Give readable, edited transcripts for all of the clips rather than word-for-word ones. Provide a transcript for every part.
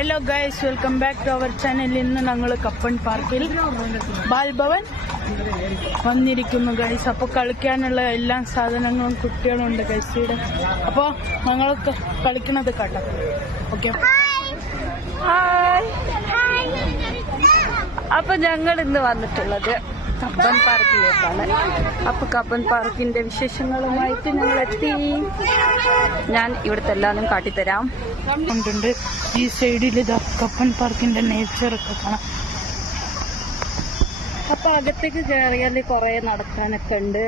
Hello guys, welcome back to our channel. ഇന്ന് ഞങ്ങൾ കപ്പൻ പാർക്കിൽ ബാൽഭവൻ വന്നിരിക്കുന്നു ഗൈസ്. അപ്പോൾ കളിക്കാനുള്ള എല്ലാ സാധനങ്ങളും കുട്ടികളും ഉണ്ട് ഗൈസ് ഇവിടെ. അപ്പോൾ ഞങ്ങൾ കളിക്കുന്നത് കേട്ടോ. Okay, hi. അപ്പൊ ഞങ്ങൾ ഇന്ന് വന്നിട്ടുള്ളത് കപ്പൻ പാർക്കിലേക്കാണ്. അപ്പൊ കപ്പൻ പാർക്കിന്റെ വിശേഷങ്ങളുമായിട്ട് ഞങ്ങൾ എത്തി. ഞാൻ ഇവിടുത്തെ എല്ലാവരും കാട്ടിത്തരാം. ഉണ്ട് ഈ സൈഡിൽ ഇതാ കപ്പൻ പാർക്കിന്റെ നേച്ചറൊക്കെ കാണാം. അപ്പൊ അകത്തേക്ക് കയറിയാൽ കുറെ നടക്കാനൊക്കെ ഉണ്ട്.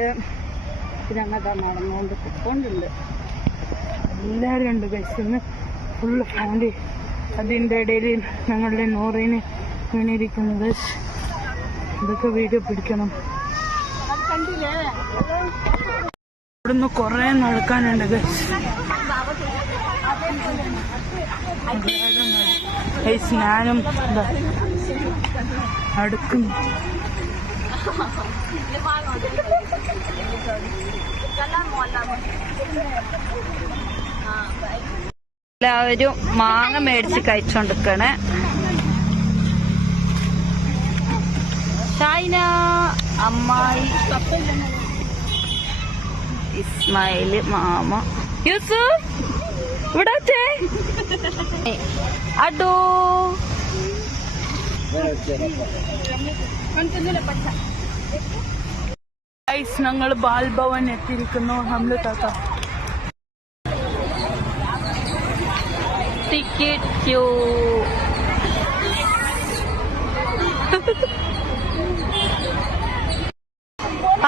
ഞങ്ങൾ നടന്നുകൊണ്ട് കുപ്പോണ്ടുണ്ട്. എല്ലാവരും ഉണ്ട് ഗൈസ്. ഇന്ന് ഫുള്ള് ഫാമിലി. അതിൻ്റെ ഇടയിൽ ഞങ്ങളുടെ നൂറിന് വീണിരിക്കുന്നത്. ഇതൊക്കെ വീഡിയോ പിടിക്കണം. ഇവിടുന്ന് കുറെ നടക്കാനുണ്ട് ഗൈസ്. ഞാനും അടുക്കുന്നു. എല്ലാവരും മാങ്ങ മേടിച്ച് കഴിച്ചോണ്ടിരിക്കണേ. ഷൈന, അമ്മായി, ഇസ്മായില്, മാമ, യൂസുഫ്, ഇവിടെ അടോ. ഞങ്ങൾ ബാൽഭവൻ എത്തിയിരിക്കുന്നു. ഹംല താത്ത ടിക്കറ്റ് ക്യൂ.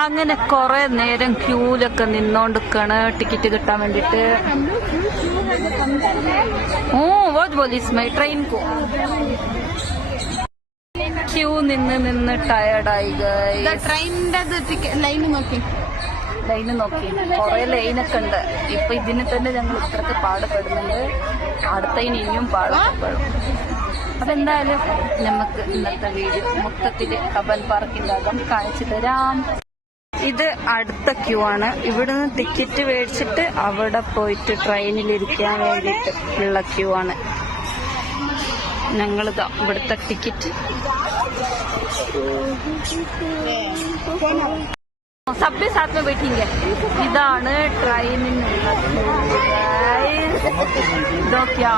അങ്ങനെ കൊറേ നേരം ക്യൂലൊക്കെ നിന്നോണ്ടിരിക്കാണ് ടിക്കറ്റ് കിട്ടാൻ വേണ്ടിട്ട്. ട്രെയിൻ ക്യൂ നിന്ന് ടയർഡായി. ലൈന് നോക്കി കൊറേ ലൈനൊക്കെ ഉണ്ട്. ഇപ്പൊ ഇതിന് തന്നെ ഞങ്ങൾ ഇത്രക്ക് പാടുപെടുന്നുണ്ട്. അടുത്തതിന് ഇനിയും പാടുപെടും. അതെന്തായാലും നമുക്ക് ഇന്നത്തെ വീഡിയോ മൊത്തത്തില് കപ്പൻ പാർക്കിന്റെ അകം കാണിച്ചു തരാം. ഇത് അടുത്ത ക്യൂ ആണ്. ഇവിടുന്ന് ടിക്കറ്റ് മേടിച്ചിട്ട് അവിടെ പോയിട്ട് ട്രെയിനിലിരിക്കാൻ വേണ്ടിയിട്ട് ഉള്ള ക്യൂ ആണ്. ഞങ്ങളിതാ ഇവിടുത്തെ ടിക്കറ്റ് സബ്വേ സാത്ത് ബൈഠിങ്കെ. ഇതാണ് ട്രെയിനിനുള്ള ഇതൊക്കെയാ.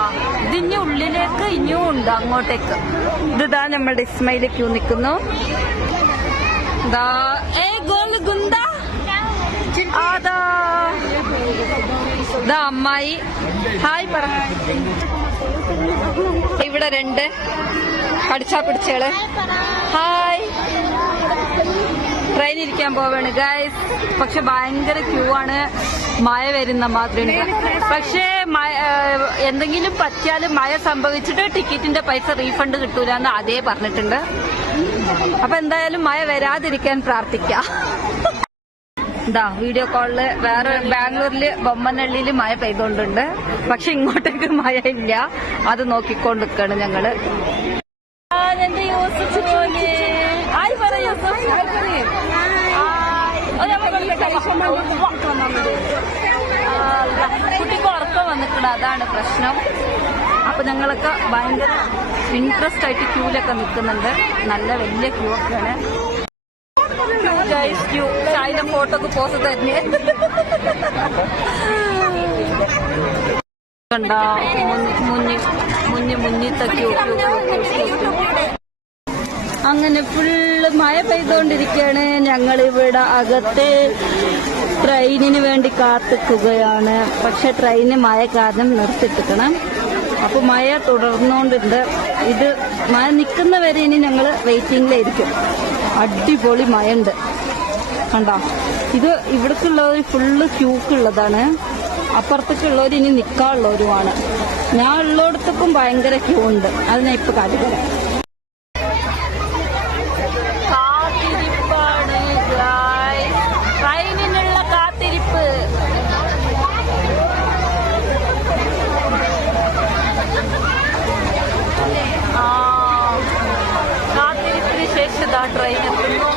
ഇതിന് ഉള്ളിലേക്ക് ഇനിയും ഉണ്ട് അങ്ങോട്ടേക്ക്. ഇതാ നമ്മുടെ ഇസ്മയില് ക്യൂ നിൽക്കുന്നു. അമ്മായി ഹായ് പറ. ഇവിടെ രണ്ട് കടിച്ചാ പിടിച്ചകള് ഹായ്. ട്രെയിൻ ഇരിക്കാൻ പോവാണ് ഗൈസ്. പക്ഷെ ഭയങ്കര ക്യൂ ആണ്. മഴ വരുന്ന മാതിരിയുണ്ട്. പക്ഷേ എന്തെങ്കിലും പറ്റിയാലും മഴ സംഭവിച്ചിട്ട് ടിക്കറ്റിന്റെ പൈസ റീഫണ്ട് കിട്ടൂലെന്ന് അതേ പറഞ്ഞിട്ടുണ്ട്. അപ്പൊ എന്തായാലും മഴ വരാതിരിക്കാൻ പ്രാർത്ഥിക്കാം. ഇതാ വീഡിയോ കോളില് വേറെ ബാംഗ്ലൂരില് ബൊമ്മനള്ളിയില് മഴ പെയ്തോണ്ടുണ്ട്. പക്ഷെ ഇങ്ങോട്ടേക്ക് മഴ ഇല്ല. അത് നോക്കിക്കൊണ്ടിരിക്കാണ് ഞങ്ങള്. എന്റെ യൂസഫ് പോലെ ആയി പറ യൂസഫ്. കുട്ടിക്ക് ഉറക്കം വന്നിട്ടുണ്ട്, അതാണ് പ്രശ്നം. അപ്പൊ ഞങ്ങളൊക്കെ ഭയങ്കര ഇൻട്രസ്റ്റ് ആയിട്ട് ക്യൂലൊക്കെ നിൽക്കുന്നുണ്ട്. നല്ല വലിയ ക്യൂ ഒക്കെയാണ്. ക്യൂ ചായന്റെ ഫോട്ടോക്ക് പോസ് തന്നെ കണ്ടാ. മുന്നിത്തെ ക്യൂ. അങ്ങനെ ഫുള്ള് മഴ പെയ്തോണ്ടിരിക്കുകയാണ്. ഞങ്ങളിവിടെ അകത്ത് ട്രെയിനിന് വേണ്ടി കാത്തിക്കുകയാണ്. പക്ഷെ ട്രെയിന് മഴ കാരണം നിർത്തിട്ടിക്കണം. അപ്പൊ മഴ തുടർന്നുകൊണ്ടുണ്ട്. ഇത് മഴ നിൽക്കുന്നവരെ ഇനി ഞങ്ങൾ വെയിറ്റിംഗിലായിരിക്കും. അടിപൊളി മഴ ഉണ്ട് കണ്ടോ. ഇത് ഇവിടേക്കുള്ളവർ ഫുള്ള് ക്യൂക്കുള്ളതാണ്. അപ്പുറത്തേക്കുള്ളവർ ഇനി നിൽക്കാനുള്ളവരുമാണ്. ഞാൻ ഉള്ളിടത്തേക്കും ഭയങ്കര ക്യൂ ഉണ്ട്. അത് ഞാൻ ഇപ്പൊ കാട്ടിത്തരാം. കാത്തിരിപ്പാണ് ട്രെയിനിനുള്ള കാത്തിരിപ്പ്. കാത്തിരിപ്പിന് ശേഷം ട്രെയിൻ എത്തുന്നു.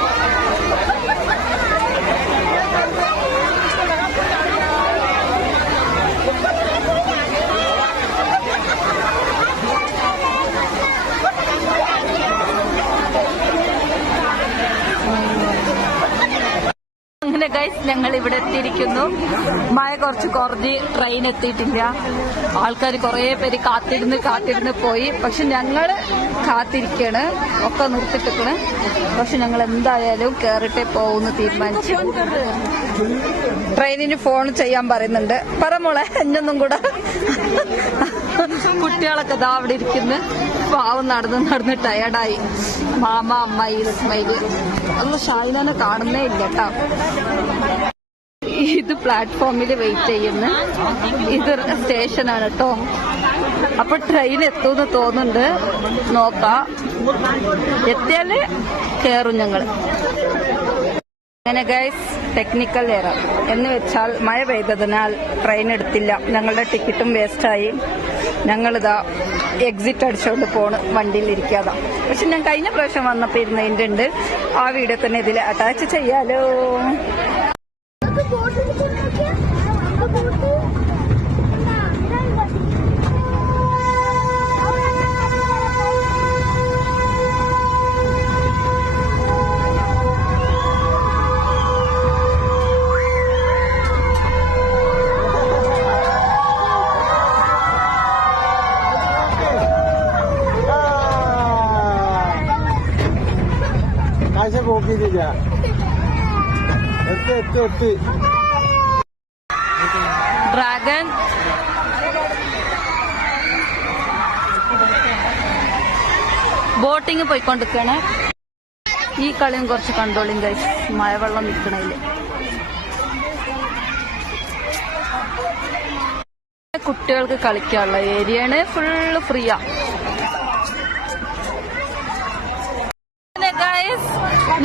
ഗൈസ് ഞങ്ങൾ ഇവിടെ എത്തിയിരിക്കുന്നു. മഴ കുറച്ച് കുറഞ്ഞ് ട്രെയിൻ എത്തിയിട്ടില്ല. ആൾക്കാർ കുറെ പേര് കാത്തിരുന്ന് പോയി. പക്ഷെ ഞങ്ങള് കാത്തിരിക്കാണ്, ഒക്കെ നിർത്തിട്ടിരിക്കണ്. പക്ഷെ ഞങ്ങൾ എന്തായാലും കേറിട്ടേ പോകുന്നു തീരുമാനിച്ചു. ട്രെയിനിന് ഫോൺ ചെയ്യാൻ പറയുന്നുണ്ട്. പറ മോളെ എന്നൊന്നും കൂടെ. കുട്ടികളൊക്കെ ഇതാ അവിടെ ഇരിക്കുന്നു. പാവം നടന്ന് ടയർഡായി. മാമ അമ്മായി ഇസ്മയില് അന്ന് ഷാഹിനെ കാണുന്നേ ഇല്ല കേട്ടോ. ഇത് പ്ലാറ്റ്ഫോമിൽ വെയിറ്റ് ചെയ്യുന്ന ഇത് സ്റ്റേഷനാണ് കേട്ടോ. അപ്പൊ ട്രെയിൻ എത്തുമെന്ന് തോന്നുന്നുണ്ട്. നോക്കാം, എത്തിയാല് കേറും ഞങ്ങള്. അങ്ങനെ ഗൈസ് ടെക്നിക്കൽ എറർ എന്ന് വെച്ചാൽ മഴ പെയ്തതിനാൽ ട്രെയിൻ എടുത്തില്ല. ഞങ്ങളുടെ ടിക്കറ്റും വേസ്റ്റായി. ഞങ്ങളിതാ എക്സിറ്റ് അടിച്ചുകൊണ്ട് പോണ് വണ്ടിയിൽ ഇരിക്കാതാ. പക്ഷെ ഞാൻ കഴിഞ്ഞ പ്രാവശ്യം വന്നപ്പോൾ ഇരുന്നതിൻ്റെ ഉണ്ട്. ആ വീഡിയോ തന്നെ ഇതിൽ അറ്റാച്ച് ചെയ്യാലോ. ഡ്രാഗൺ ബോട്ടിങ് പോയിക്കൊണ്ടിരിക്കണേ. ഈ കളിയും കുറച്ച് കണ്ടോളിയും ഗൈസ്. മഴവെള്ളം നിൽക്കണേല് കുട്ടികൾക്ക് കളിക്കാനുള്ള ഏരിയയാണ്. ഫുള്ള് ഫ്രീയാ.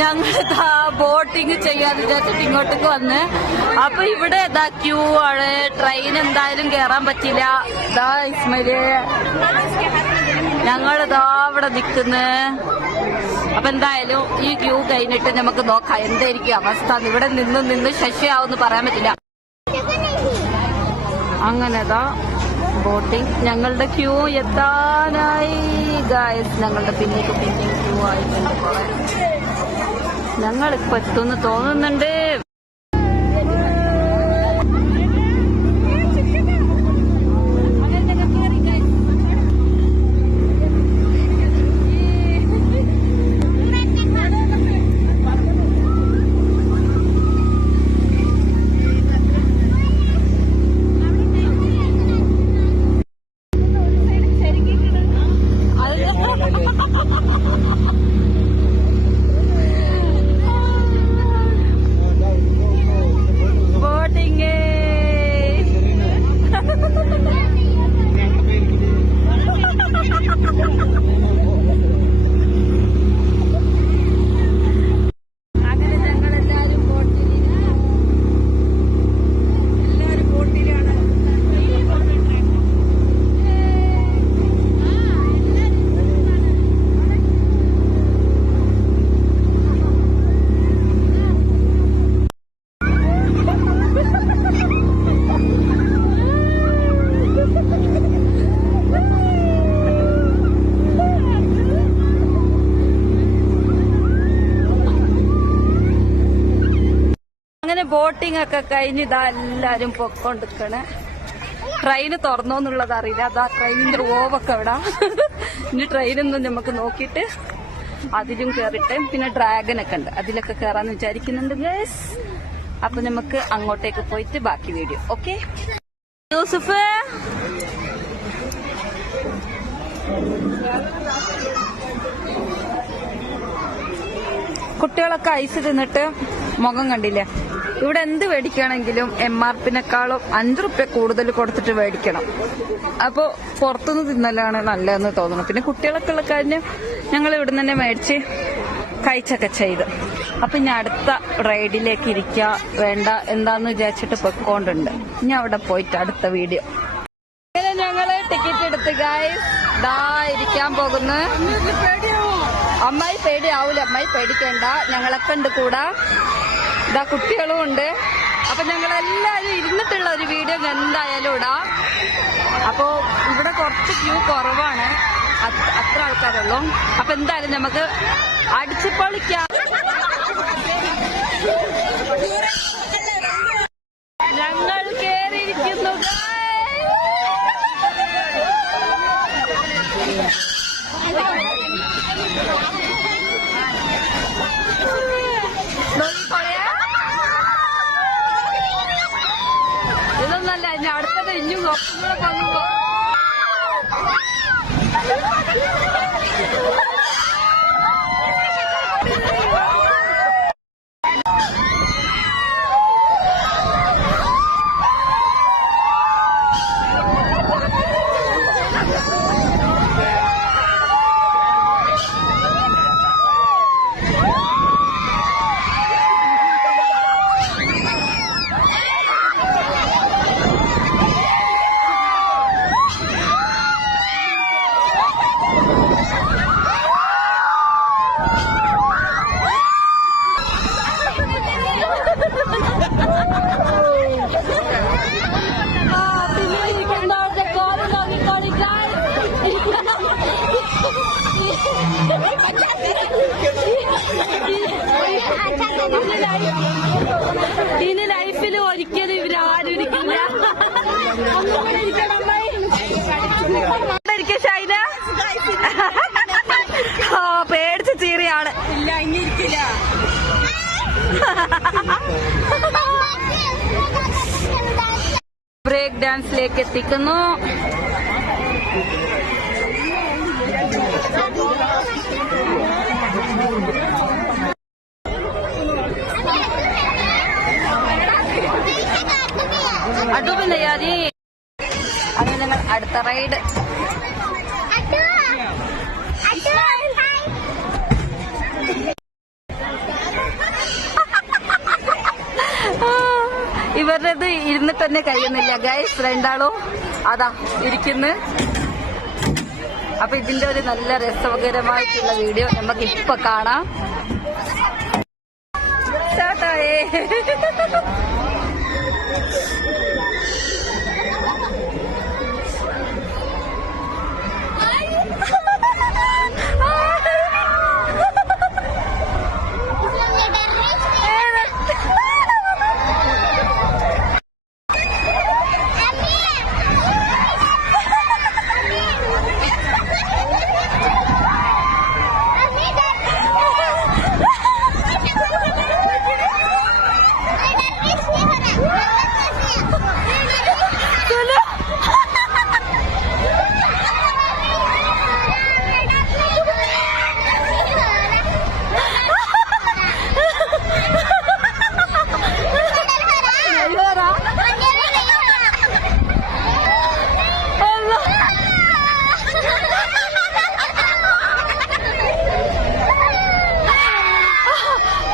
ഞങ്ങൾ ബോട്ടിങ് ചെയ്യാൻ വിചാരിച്ചിട്ട് ഇങ്ങോട്ടേക്ക് വന്ന്. അപ്പൊ ഇവിടെ ഇതാ ക്യൂ ആണ്. ട്രെയിൻ എന്തായാലും കേറാൻ പറ്റില്ല. ഇതാ ഇസ്മയില് ഞങ്ങളിതാ ഇവിടെ നിൽക്കുന്നു. അപ്പൊ എന്തായാലും ഈ ക്യൂ കഴിഞ്ഞിട്ട് നമുക്ക് നോക്കാം എന്തായിരിക്കും അവസ്ഥ. ഇവിടെ നിന്ന് ശശിയാവുമെന്ന് പറയാൻ പറ്റില്ല. അങ്ങനെതാ ബോട്ടിങ്. ഞങ്ങളുടെ ക്യൂ എത്താനായി ഗായ്സ്. ഞങ്ങളുടെ പിന്നേക്ക് ക്യൂ ആയിട്ടുണ്ട്. ഞങ്ങളിപ്പോ എത്തുമെന്ന് തോന്നുന്നുണ്ട്. ബോട്ടിംഗ് ഒക്കെ കഴിഞ്ഞ് ഇതാ എല്ലാരും പൊക്കോണ്ടിരിക്കണേ. ട്രെയിന് തുറന്നോന്നുള്ളത് അറിയില്ല. അതാ ട്രെയിനിന്റെ ഓവൊക്കെ അവിടെ. ഇനി ട്രെയിനൊന്നും നമുക്ക് നോക്കിയിട്ട് അതിലും കേറിട്ട് പിന്നെ ഡ്രാഗൺ ഒക്കെ ഉണ്ട്, അതിലൊക്കെ കേറാന്ന് വിചാരിക്കുന്നുണ്ട് ഗൈസ്. അപ്പൊ നമുക്ക് അങ്ങോട്ടേക്ക് പോയിട്ട് ബാക്കി വീഡിയോ. ഓക്കെ യൂസുഫ്, കുട്ടികളൊക്കെ ഐസ് തിന്നിട്ട് മുഖം കണ്ടില്ലേ. ഇവിടെ എന്ത് മേടിക്കുകയാണെങ്കിലും MRPനേക്കാളും 5 റുപ്യ കൂടുതൽ കൊടുത്തിട്ട് മേടിക്കണം. അപ്പോൾ പുറത്തുനിന്ന് തിന്നലാണ് നല്ലതെന്ന് തോന്നുന്നു. പിന്നെ കുട്ടികളൊക്കെ ഉള്ള കാര്യം ഞങ്ങൾ ഇവിടെ തന്നെ മേടിച്ച് കഴിച്ചൊക്കെ ചെയ്ത്. അപ്പൊ ഇനി അടുത്ത റൈഡിലേക്ക് ഇരിക്കുക വേണ്ട എന്താന്ന് വിചാരിച്ചിട്ട് പൊക്കോണ്ടുണ്ട്. ഇനി അവിടെ പോയിട്ട് അടുത്ത വീഡിയോ. അങ്ങനെ ഞങ്ങള് ടിക്കറ്റ് എടുത്ത് ഗായ്സ് ദാ ഇരിക്കാൻ പോകുന്നു. അമ്മായി പേടിയാവൂല, അമ്മായി പേടിക്കേണ്ട, ഞങ്ങളൊക്കെ ഉണ്ട് കൂടെ. ഇതാ കുട്ടികളും ഉണ്ട്. അപ്പൊ ഞങ്ങളെല്ലാരും ഇരുന്നിട്ടുള്ള ഒരു വീഡിയോ എന്തായാലും ഇടാം. അപ്പോ ഇവിടെ കുറച്ച് ക്യൂ കുറവാണ്, അത്ര ആൾക്കാരുള്ളൂ. അപ്പൊ എന്തായാലും നമുക്ക് അടിച്ചു പൊളിക്കാം. ഇതൊന്നല്ല, ഇനി അടുത്തത് ഇഞ്ഞും കൂടെ പങ്കുമ്പോ ഇനി ലൈഫിൽ ഒരിക്കലും ഇവരാരും ഇരിക്കില്ല. ഷൈന പേടിച്ച ചീറിയാണ്. ഇല്ല, ഇനി ഇരിക്കില്ല. ബ്രേക്ക് ഡാൻസിലേക്ക് എത്തിക്കുന്നു. അടുപ്പില്ല യാതി. അങ്ങനെ ഞങ്ങൾ അടുത്ത റൈഡ്. ഇവരുടേത് ഇരുന്നിട്ട് തന്നെ കഴിയുന്നില്ല ഗൈസ്. രണ്ടാളും അതാ ഇരിക്കുന്നു. അപ്പൊ ഇതിന്റെ ഒരു നല്ല രസകരമായിട്ടുള്ള വീഡിയോ നമുക്ക് ഇപ്പൊ കാണാം. സ്റ്റാർട്ടായേ.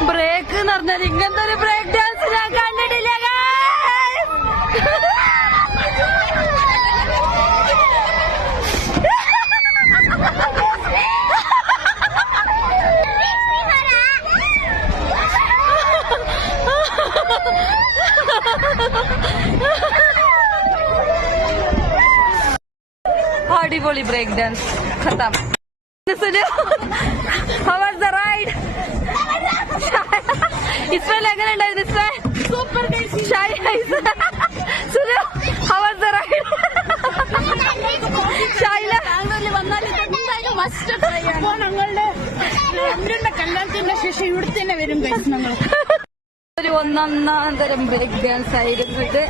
ബ്രേക്ക് എന്ന് പറഞ്ഞാൽ ഇങ്ങനത്തെ ഒരു ബ്രേക്ക് ഡാൻസ് ഞാൻ കണ്ടിട്ടില്ല. അടിപൊളി ബ്രേക്ക് ഡാൻസ്. ഖത്തം. How was the ride? Ismail എങ്ങനെ ഉണ്ടായിരുന്നു? Ismail super. Sunu, how was the ride? Shaila ബാംഗ്ലൂരിൽ വന്നാൽ എന്തായാലും മസ്റ്റ് ട്രൈ ആണ്. ഞങ്ങളുടെ രണ്ടിന്റെ കല്യാണത്തിന്റെ ശേഷം ഇവിടെ തന്നെ വരും ഗൈസ്. ഞങ്ങൾ ഒരു ഒന്നാം തരം ബ്രേക്ക് ഡാൻസ് ആയിരുന്നു ഇത്.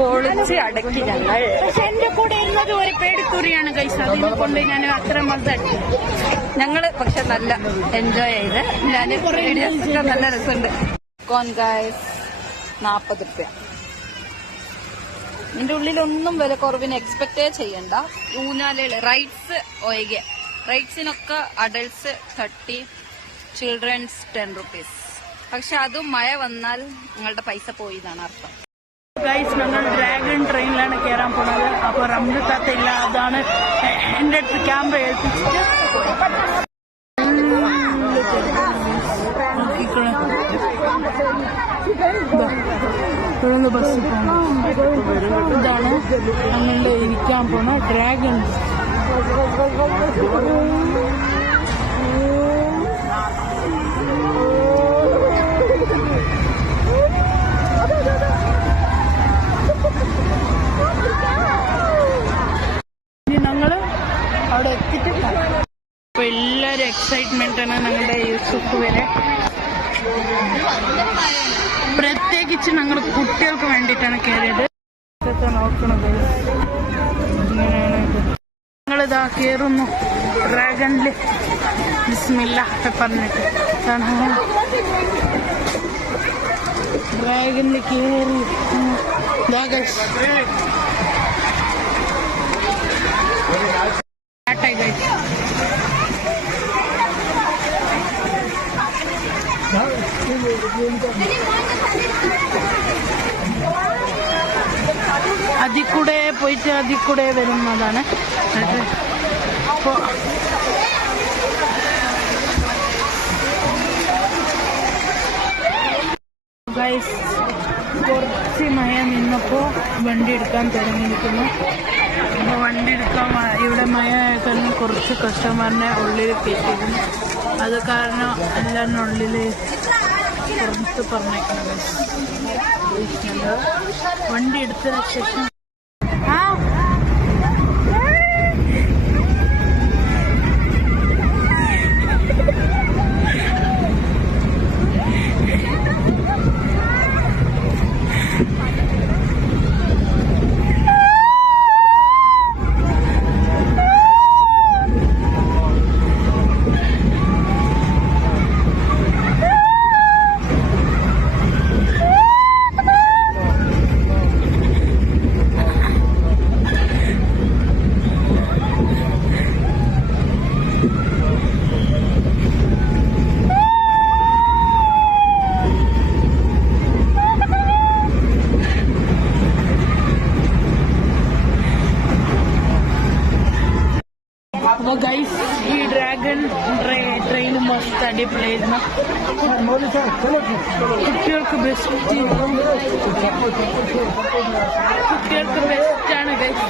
പൊളിച്ച് അടക്കി ഞങ്ങൾ. പക്ഷെ എന്റെ കൂടെ ഇരുന്നത് ഒരു പേടിക്കുറിയാണ് ഗൈസ്. അതിനെ കൊണ്ട് ഞാൻ അത്ര മസാക്കി. ഞങ്ങള് പക്ഷെ നല്ല എൻജോയ് ചെയ്ത്. ഞാൻ വീഡിയോസൊക്കെ നല്ല രസമുണ്ട്. കോൺ ഗൈസ് 40 രൂപ. ഇതിന്റെ ഉള്ളിലൊന്നും വില കുറവിന് എക്സ്പെക്ടേ ചെയ്യണ്ട. ഊഞ്ഞാലുകൾ, റൈഡ്സ് ഒഴികെ. റൈഡ്സിനൊക്കെ അഡൾട്ട്സ് 30, ചിൽഡ്രൻസ് 10 rupees. പക്ഷെ അതും മഴ വന്നാൽ നിങ്ങളുടെ പൈസ പോയി എന്നാണ് അർത്ഥം. ഗൈസ്, ഞങ്ങൾ ഡ്രാഗൺ ട്രെയിനിലാണ് കയറാൻ പോണത്. അപ്പൊ റംലു താത്ത ഇല്ല, അതാണ് എന്റെ അടുത്ത് ക്യാമറ ഏൽപ്പിച്ചിട്ട് ബസ് പോകണം. ഇതാണ് ഞങ്ങളുടെ ഇരിക്കാൻ പോണ ഡ്രാഗൺ. ഞങ്ങൾ അവിടെ എത്തിയിട്ട് അപ്പൊ എല്ലാവരും എക്സൈറ്റ്മെന്റ് ആണ് ഞങ്ങളുടെ യൂസുഫ് വരെ. പ്രത്യേകിച്ച് ഞങ്ങൾ കുട്ടികൾക്ക് വേണ്ടിയിട്ടാണ് കയറിയത്. ഇതൊക്കെ നോക്കണത് ഇങ്ങനെയാണ്. ഞങ്ങളിതാ കയറുന്നു ഡ്രാഗണില് ബിസ്മില്ലാ പറഞ്ഞിട്ട് ഡ്രാഗണില് കയറി. അതിൽ കൂടെ പോയിട്ട് അതിൽ കൂടെ വരുന്നതാണ്. അപ്പോൾ ഗൈസ് കുറച്ച് മഴ നിന്നപ്പോൾ വണ്ടി എടുക്കാൻ തുടങ്ങിയിരിക്കുന്നു. അപ്പോൾ വണ്ടി എടുക്കാൻ ഇവിടെ മഴ കാരണം കുറച്ച് കസ്റ്റമറിനെ ഉള്ളിൽ കയറ്റിയിരുന്നു. അത് കാരണം എല്ലാം ഉള്ളിൽ പുറത്ത് പറഞ്ഞേക്കുന്നത്. വണ്ടി എടുത്തതിന് ശേഷം അപ്പോൾ ഗൈസ് ഈ ഡ്രാഗൺ ട്രെയിൻ മസ്റ്റ് അടിപൊളിയായിരുന്നു. കുട്ടികൾക്ക് ബെസ്റ്റാണ് ഗൈസ്.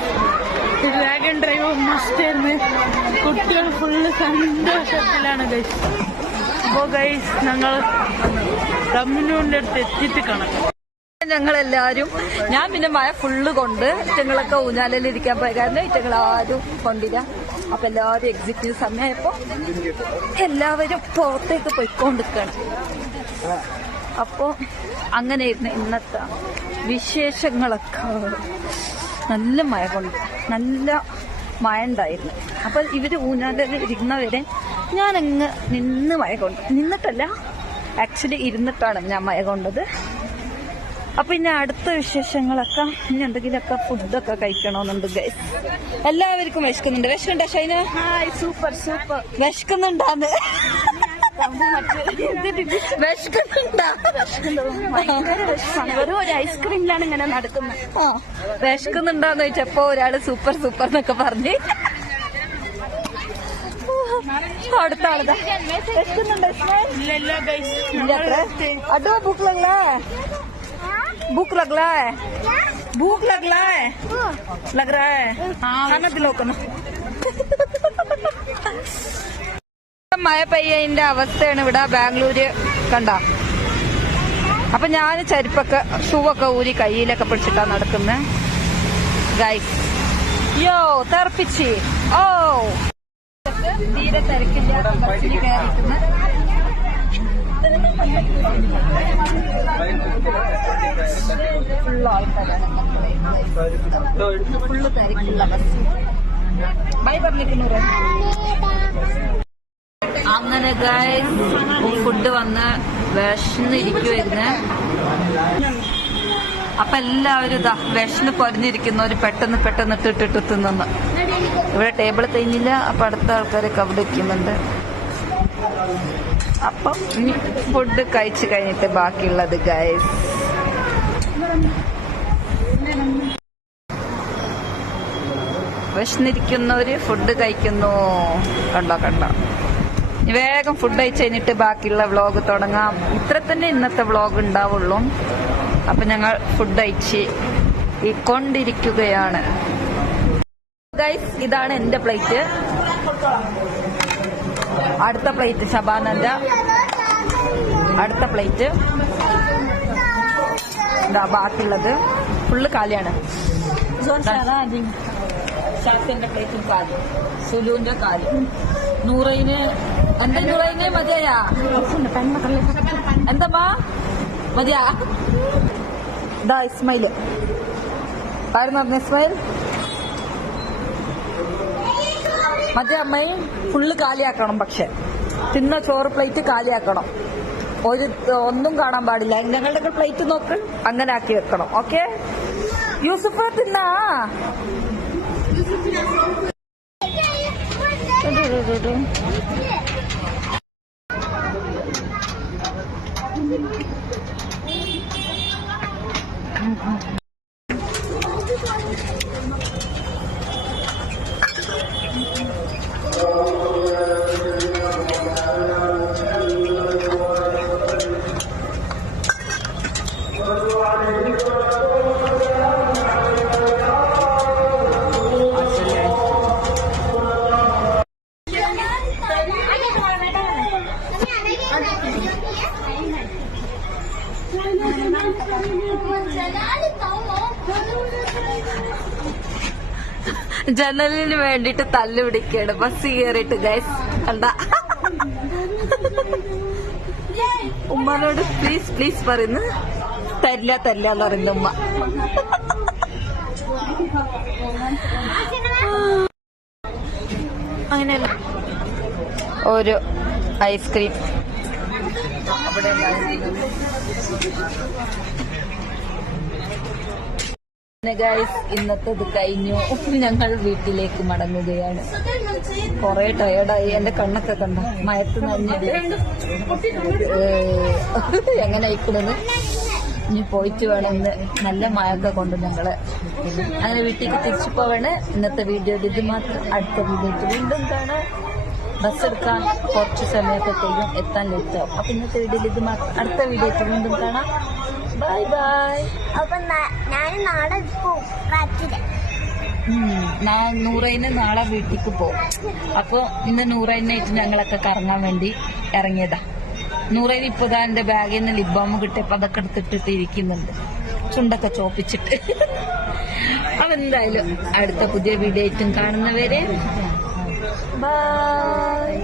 ഡ്രാഗൺ ഡ്രൈവ് മസ്റ്റ് ആയിരുന്നു. കുട്ടികൾ ഫുള്ള് സന്തോഷത്തിലാണ് ഗൈസ്. അപ്പോൾ ഗൈസ് ഞങ്ങൾ തമിഴ്നാടിൻ്റെ അടുത്ത് എത്തിയിട്ട് കാണാം. ഞങ്ങളെല്ലാരും ഞാൻ പിന്നെ മഴ ഫുള്ള് കൊണ്ട് ഇറ്റങ്ങളൊക്കെ ഊഞ്ഞാലിരിക്കാൻ പോയ കാരണം ഇറ്റങ്ങളാരും കൊണ്ടില്ല. അപ്പൊ എല്ലാവരും എക്സിറ്റ് സമയമായപ്പോ എല്ലാവരും പുറത്തേക്ക് പോയിക്കൊണ്ടിരിക്കണം. അപ്പോ അങ്ങനെയായിരുന്നു ഇന്നത്തെ വിശേഷങ്ങളൊക്കെ. നല്ല മഴ കൊണ്ട് നല്ല മഴ ഉണ്ടായിരുന്നു. അപ്പൊ ഇവര് ഊഞ്ഞാലിൽ ഇരിക്കുന്നവരെ ഞാനങ്ങ് നിന്ന് മഴ കൊണ്ട് നിന്നിട്ടല്ല, ആക്ച്വലി ഇരുന്നിട്ടാണ് ഞാൻ മഴ കൊണ്ടത്. അപ്പൊ ഇനി അടുത്ത വിശേഷങ്ങളൊക്കെ ഇനി എന്തെങ്കിലുമൊക്കെ ഫുഡൊക്കെ കഴിക്കണമെന്നുണ്ട് ഗൈസ്. എല്ലാവർക്കും വിശക്കുന്നുണ്ട്. വിശക്കുണ്ടോ ഷൈന? Super super. വിശക്കുന്നുണ്ടാന്ന് വിശക്കുന്നുണ്ടാ? വെറും ഒരു ഐസ്ക്രീമിലാണ് ഇങ്ങനെ നടക്കുന്നത്. ആ വിശക്കുന്നുണ്ടാന്ന് ചോദിച്ചപ്പോ ഒരാള് സൂപ്പർ സൂപ്പർ എന്നൊക്കെ പറഞ്ഞ് അടുത്ത ആളതാ വിശക്കുന്നുണ്ടോ? അഡോ ഭൂക്ക് ലഗ്ലാ भूख लगला है? भूख लगला है? लग रहा है? खाना दिलो कना. മഴ പെയ്യതിന്റെ അവസ്ഥയാണ് ഇവിടെ ബാംഗ്ലൂര് കണ്ട. അപ്പൊ ഞാൻ ചെരുപ്പൊക്കെ ഷൂവൊക്കെ ഊരി കയ്യിലൊക്കെ പിടിച്ചിട്ടാ നടക്കുന്നത് ഗൈസ്. യോ തെറപ്പിച്ച് ഓ തീരെ തിരക്കില്ല. ബസ്സിന് കയറിയിരിക്കുന്ന ഫുള്ള് ആൾക്കാരാണ്. ഫുള്ള് തിരക്കുള്ള ബസ്. ബൈ പറഞ്ഞിരിക്കുന്നവരെ. അങ്ങനെ ഗൈസ് ഫുഡ് വന്ന് വിശന്നിരിക്കുവായിരുന്നു. അപ്പൊ എല്ലാവരും ഇതാ വിശന്ന് പൊരിഞ്ഞിരിക്കുന്നവര് പെട്ടെന്ന് പെട്ടെന്ന് ഇട്ടിട്ട് തിന്നു. ഇവിടെ ടേബിൾ തിന്നില്ല. അപ്പൊ അടുത്ത ആൾക്കാരൊക്കെ അവിടെ ഇരിക്കുന്നുണ്ട്. അപ്പം ഇനി ഫുഡ് കഴിച്ചു കഴിഞ്ഞിട്ട് ബാക്കിയുള്ളത് ഗൈസ്. വിശന്നിരിക്കുന്നവര് ഫുഡ് കഴിക്കുന്നു. കണ്ടോ കണ്ടോ. വേഗം ഫുഡ് കഴിച്ച് കഴിഞ്ഞിട്ട് ബാക്കിയുള്ള വ്ളോഗ് തുടങ്ങാം. ഇത്ര തന്നെ ഇന്നത്തെ വ്ളോഗ് ഉണ്ടാവുള്ളൂ. അപ്പൊ ഞങ്ങൾ ഫുഡ് കഴിച്ച് കൊണ്ടിരിക്കുകയാണ് ഗൈസ്. ഇതാണ് എന്റെ പ്ലേറ്റ്. അടുത്ത പ്ലേറ്റ് ഷബാനന്റെ. അടുത്ത പ്ലേറ്റ് ഇതാ. ബാക്കിയുള്ളത് ഫുള്ള് കാലിയാണ്. ഷാസിന്റെ പ്ലേറ്റും കാലും സുലുവിന്റെ കാലും നൂറയിന് എന്താ നൂറയിന് മതിയാ എന്താ മതിയാ ഇതാ ഇസ്മയില് ആയിരുന്നു പറഞ്ഞ ഇസ്മയിൽ മറ്റേ അമ്മയും ഫുള്ള് കാലിയാക്കണം പക്ഷെ തിന്ന ചോറ് പ്ലേറ്റ് കാലിയാക്കണം ഒന്നും കാണാൻ പാടില്ല ഞങ്ങളുടെ പ്ലേറ്റ് നോക്ക് അങ്ങനെ ആക്കി വെക്കണം ഓക്കെ യൂസുഫ് തിന്നാ ജനലിന് വേണ്ടിട്ട് തല്ലു പിടിക്കാണ് ബസ് കയറിയിട്ട് ഗൈസ് കണ്ട ഉമ്മനോട് പ്ലീസ് പ്ലീസ് പറയുന്നു തരില്ല തരില്ല എന്ന് പറയുന്നു ഉമ്മ അങ്ങനെയല്ല ഒരു ഐസ്ക്രീം അവിടെ ഗൈസ് ഇന്നത്തെ ഇത് കഴിഞ്ഞു ഞങ്ങൾ വീട്ടിലേക്ക് മടങ്ങുകയാണ് കൊറേ ടയേർഡായി എന്റെ കണ്ണൊക്കെ കണ്ട മയത്ത് നനഞ്ഞിട്ട് എങ്ങനെ ആയിക്കൂടെന്ന് ഇനി പോയിട്ട് വേണം ഇന്ന് നല്ല മഴയൊക്കെ കൊണ്ട് ഞങ്ങള് അങ്ങനെ വീട്ടിലേക്ക് തിരിച്ചു പോവാണ് ഇന്നത്തെ വീഡിയോയിൽ ഇത് മാത്രം അടുത്ത വീഡിയോയിൽ വീണ്ടും കാണാം ബസ് എടുക്കാൻ കുറച്ച് സമയമൊക്കെ കഴിയും എത്താൻ ലേറ്റാവും അപ്പൊ ഇന്നത്തെ വീഡിയോയിൽ ഇത് മാത്രം അടുത്ത വീഡിയോയിൽ വീണ്ടും കാണാം ബൈ ബൈ അപ്പൊ ഞാൻ നാളെ ഞാൻ നൂറയിന് നാളെ വീട്ടിലേക്ക് പോകും അപ്പൊ ഇന്ന് നൂറയിനായിട്ട് ഞങ്ങളൊക്കെ കറങ്ങാൻ വേണ്ടി ഇറങ്ങിയതാ നൂറയിന് ഇപ്പതാ എന്റെ ബാഗിൽ നിന്ന് ലിബാമ് കിട്ടിയപ്പോ അതൊക്കെ എടുത്തിട്ടിട്ട് ഇരിക്കുന്നുണ്ട് ചുണ്ടൊക്കെ ചോപ്പിച്ചിട്ട് അപ്പൊ എന്തായാലും അടുത്ത പുതിയ വീഡിയോ ആയിട്ടും കാണുന്നവരെ ബൈ